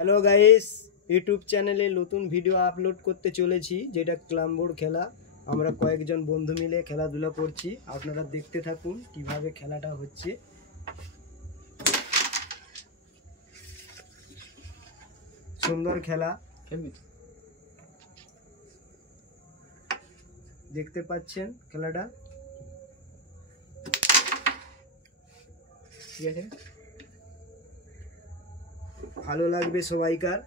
Hello guys, YouTube চ্যানেলে নতুন video upload করতে চলেছি, যেটা ক্যারাম বোর্ড খেলা। আমরা কয়েকজন বন্ধু মিলে খেলাধুলা করছি, আপনারা দেখতে থাকুন কিভাবে খেলাটা হচ্ছে। সুন্দর খেলা দেখতে পাচ্ছেন খেলাটা, ঠিক আছে? ভালো লাগবে, সবাইকার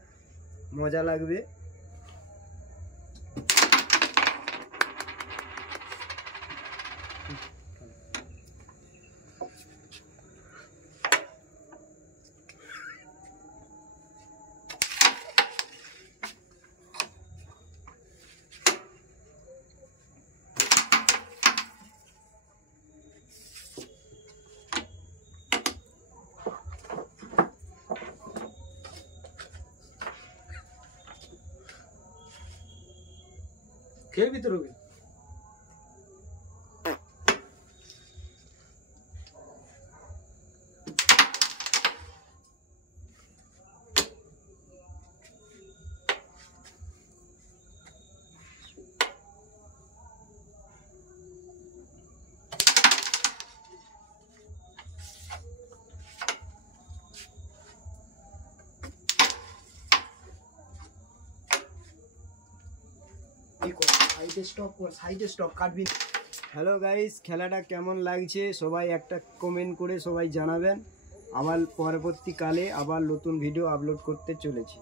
মজা লাগবে। খেয়ে ভিতর হবে হ্যালো গাইস, খেলাটা কেমন লাগছে সবাই একটা কমেন্ট করে সবাই জানাবেন। আবার পরবর্তীকালে আবার নতুন ভিডিও আপলোড করতে চলেছি।